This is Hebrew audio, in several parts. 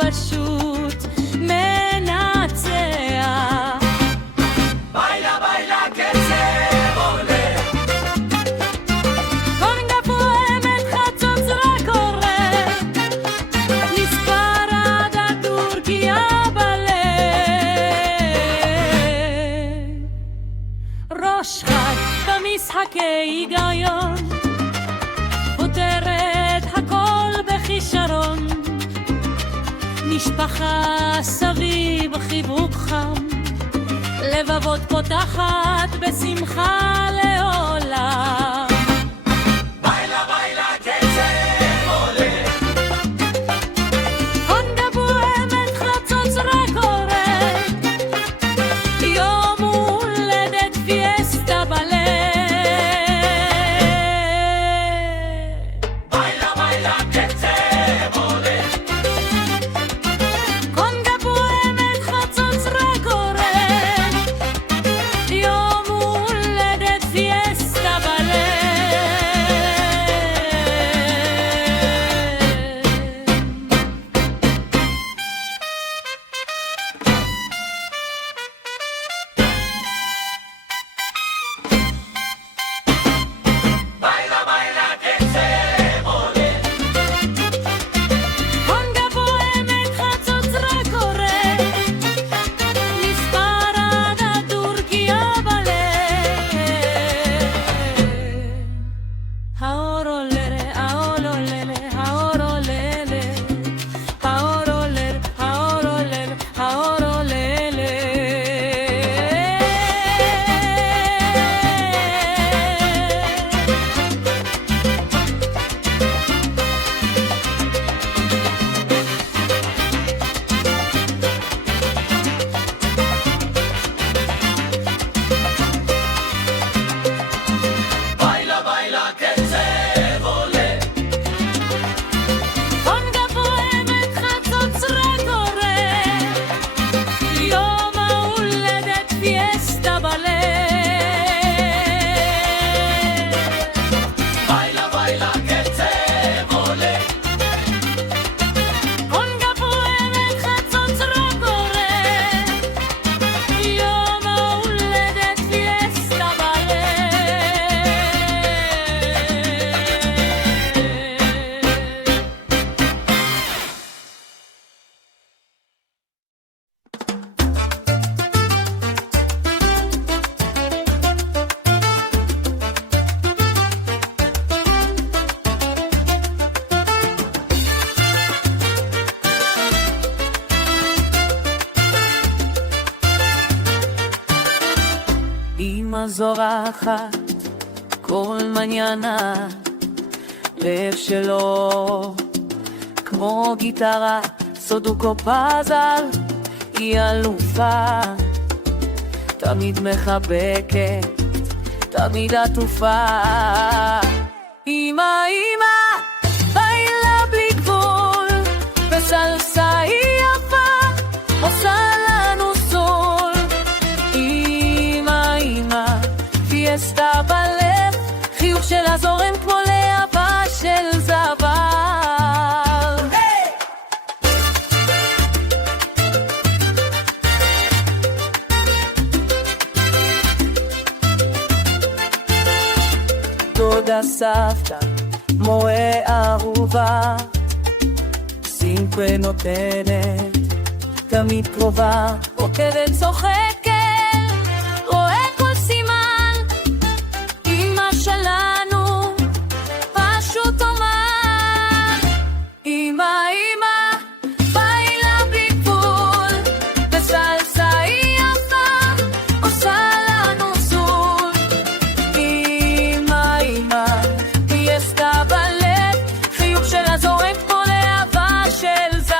פשוט מנצח. ביילה ביילה קצב עולה, קונגה פועמת חצוץ רק קורא, נספר עד הטורקיה בלב. ראש חד במשחקי היגיון, פותרת הכל בכישרון, משפחה סביב חיבוק חם, לבבות פותחת בשמחה לעולם. ביילה ביילה קצב עולה, קונגה פועמת חצוץ רק קורא, יום הולדת פיאסטה בלב. ביילה ביילה קצב עולה, קונגה פועמת חצוץ רק קורא, יום הולדת פיאסטה בלב. ביילה ביילה קצב עולה, קונגה פועמת חצוץ רק קורא, מספר עד הטורקיה בלב. האור עולה, האור עולה, האור עולה, האור עולה, האור עולה, האור עולה. ביילה ביילה קצב עולה, קונגה פועמת חצוץ רק קורא, יום ההולדת פיאסטה בלב. ביילה ביילה קצב עולה, קונגה פועמת חצוץ רק קורא, יום ההולדת פיאסטה בלב. אמא זורחת כל מניאנה, לב שלו כמו גיטרה, סודוקו פאזל, היא אלופה, תמיד מחבקת, תמיד עטופה. אמא אמא ביילה בלי גבול, וסלסה היא יפה, עושה לנו סול. אמא אמא פיאסטה בלב, חיוך שלה זורם כמו להבה של זבל. דודה סבתא, מורה אהובה, סינקווה נותנת, תמיד קרובה, רוקדת צוחקת, רואה כל סימן, אמא שלנו פשוט אומן. אמא אמא ביילה בלי גבול, וסלסה היא יפה, עושה לנו סול. אמא אמא פיאסטה בלב, חיוך שלה זורם כמו להבה של זהב.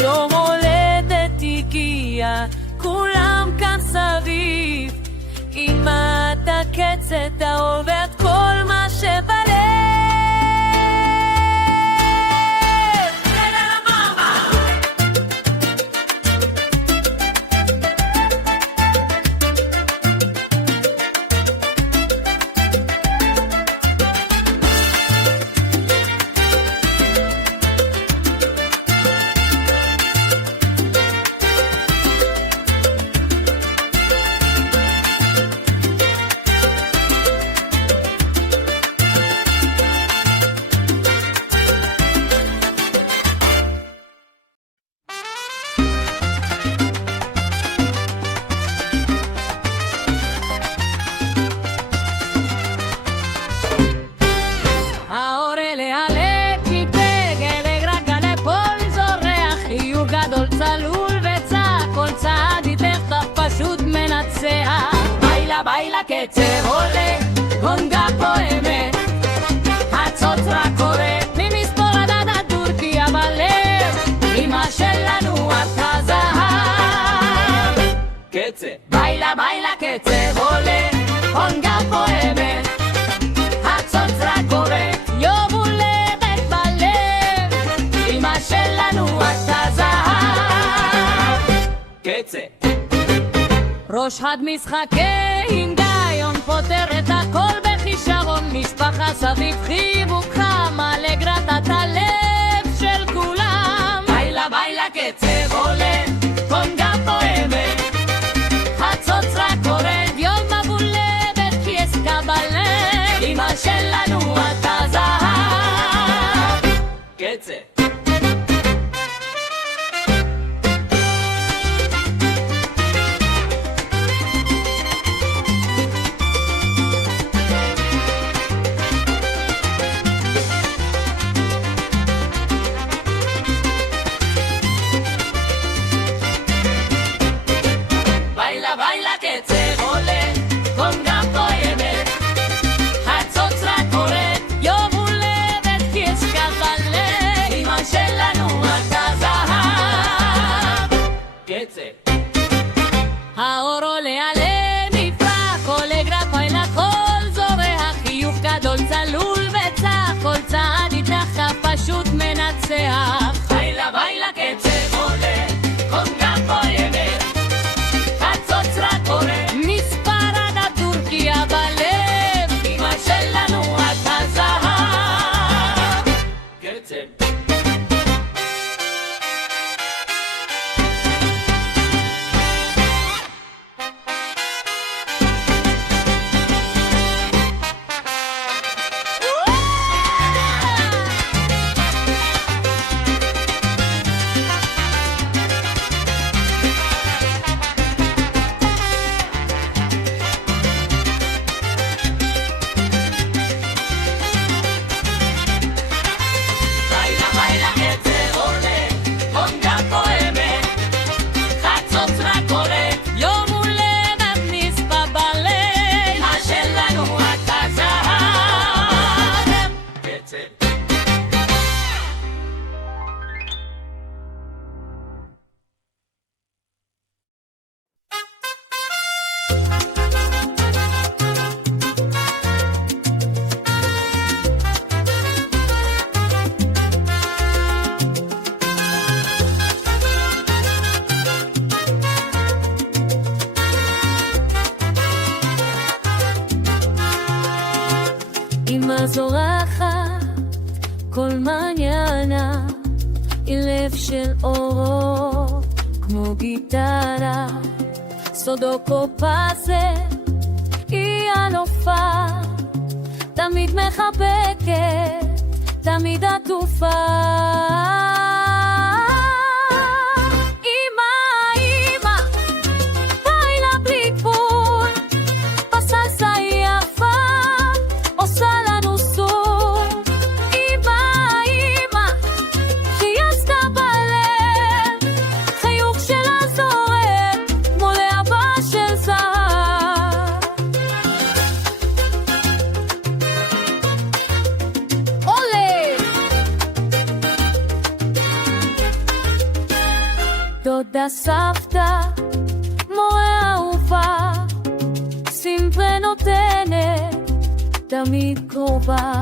יום הולדת הגיע, כולם כאן סביב, אמא תקצת האור ואת כל מה שבלב. הקצב עולה, גונגה פועמת, הצוצרה קוראת, ממספור עד הטורקיה בלב, אמא שלנו אתה זהב. קצב, ביילה ביילה קצב עולה, גונגה פועמת, הצוצרה קוראת, יום הולדת בלב, אמא שלנו אתה זהב. קצב, ראש חד משחקי הינגיון פותר את הכל בכישרון, משפחה סביב חיבוק חם, אלגרת הלב של כולם. ביילה ביילה קצב עולה, קונגה פועמת, הצוצרה קוראת, יום הבולדת כי עסקה בלב, אמא שלנו אתה זהב. קצב, ביילה ביילה קצב עולה, קונגה פועמת, הצוצרה קוראת, יום הולדת כי עסקה בלב, אמא שלנו אתה זהב. קצב, האור עולה עלה נפרח, כל אגרף אל הכל זורח, חיוך גדול צלול וצח, כל צעד איתך פשוט מנצח. ביילה ביילה קצב עולה, קונגה פועמת, הצוצרה קוראת, מספר עד הטורקיה בלב, אמא שלנו אתה זהב. קצב, ביילה ביילה קצב עולה, קונגה פועמת, הצוצרה קוראת, יום הולדת נספה בלב, אמא שלנו אתה זהב. קצב, אמא זורחת, כל מניאנה, היא לב של אורות, כמו גיטרה, סודוקו פאזל, היא אלופה, תמיד מחבקת, תמיד עטופה. אמא, אמא, ביילה בלי גבול, בסלסה יפה, עושה לנו סור. אמא, אמא, פיאסטה בלב, חיוך שלה זורק, כמו להבה של זהב. עולה! דודה סבתא, מורה אהובה, סימפרה נותנת, תמיד קרובה.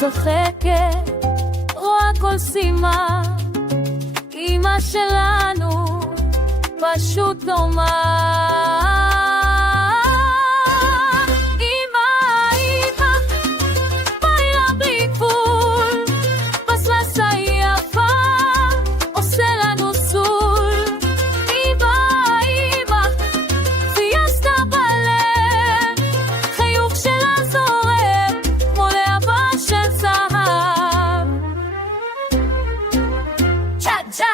צוחקת, רואה כל סימן, אמא שלנו פשוט דומה. אמא, אמא, ביילה בלי גבול, בסלסה יפה, עושה לנו סול. אמא, אמא, פיאסטה בלב, חיוך שלה זורק, כמו להבה של זהב. צ'ה צ'ה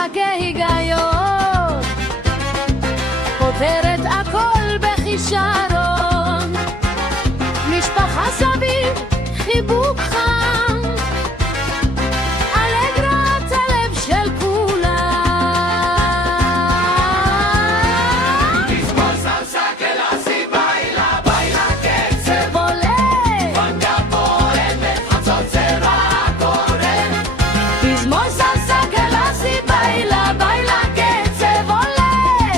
משחקי היגיון, פותרת הכל בכישרון, משפחה סביב חיבוק חם, אלגרת הלב של כולם. תזמור סלסה קלאסי, ביילה, ביילה קצב עולה, פנגה פועמת, חצות זרע קורא. תזמור סלסה קלאסי, ביילה, ביילה קצב עולה.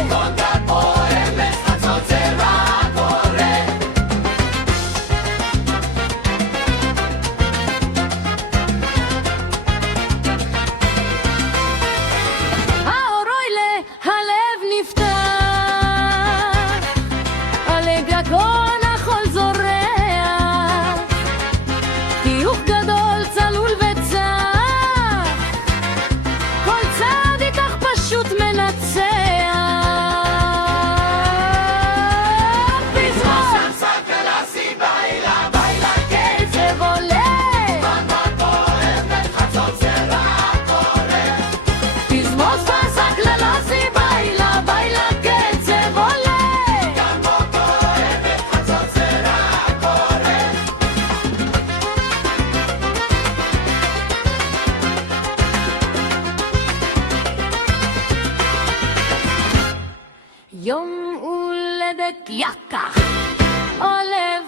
פנגה פועמת, חצות זרע קורא. האור עולה, הלב נפתח, אלגרה כל החול זורח, חיוך גדול צלול וצח, כל צעד איתך פשוט מנצח. תזמור תזמור סלסה קלאסי, ביילה, ביילה קצב קצב עולה, פנגה פועמת, חצות זרע קורא. תזמור סלסה קלאסי, ביילה, ביילה קצב עולה. פנגה פועמת, חצות זרע קורא. יום הולדת יקח, עולב,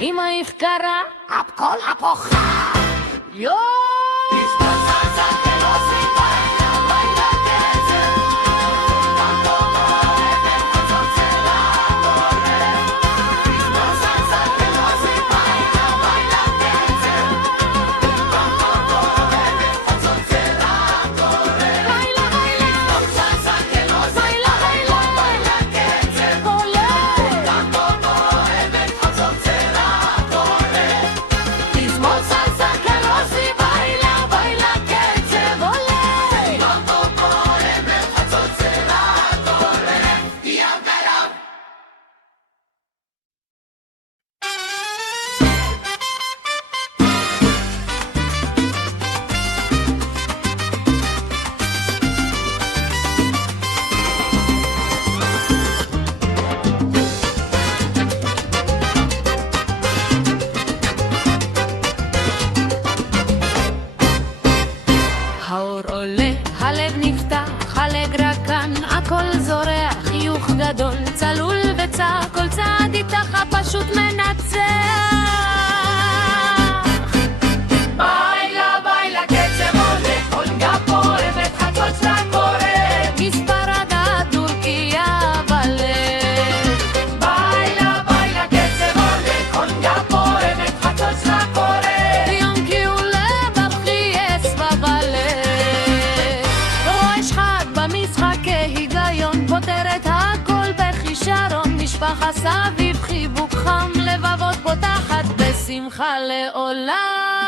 אמא יחקרה, הכל הפוכה. יום תזמור סלסה קלאסי, ביילה, ביילה קצב פנגה פועמת, חצות זרע קורא. תזמור סלסה קלאסי, ביילה, ביילה קצב פנגה פועמת, חצות זרע קורא. לילה לילה, תזמור סלסה קלאסי, לילה לילה, ביילה קצב עולה, פנגה פועמת, חצות זרע קורא. תזמור סלסה קלאסי, ביילה, ביילה קצב עולה. פנגה פועמת, חצות זרע קורא. ים קרב. האור עולה, הלב נפתח, אלגרה כאן, הכל זורח, חיוך גדול, צלול וצח, כל צעד איתך פשוט מנצח. ביילה, ביילה קצב עולה, פנגה פועמת, חצות זרע קורא. מספרד הטורקיה בלב, ביילה, ביילה קצב עולה, פנגה פועמת, חצות זרע קורא. יום כי עולה בבכי אצבע בלב, ראש חג במשחקי היגיון, פותרת הכל בכישרון, משפחה סביב חיבוק חם, לבבות פותחת בשמחה לעולם.